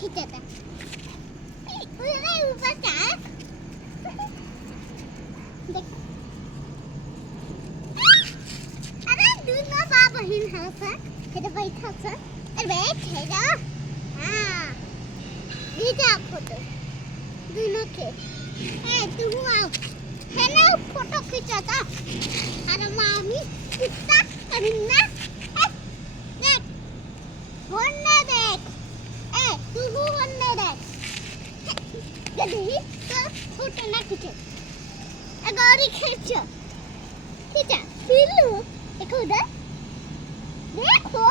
खींचा था उधर ऊपर क्या देख अरे दूनो बाप बहन है सर ये तो बैठा सर अरे बैठे ना हाँ लीजिए आप फोटो दोनों के ए तू आओ है ना फोटो खींचा था अरे मामी कितना करीना देख होने देख ए तू होने देख गधी तो फोटो ना खींचे अगौरी खींचो खींचा फिर लो देखो उधर देखो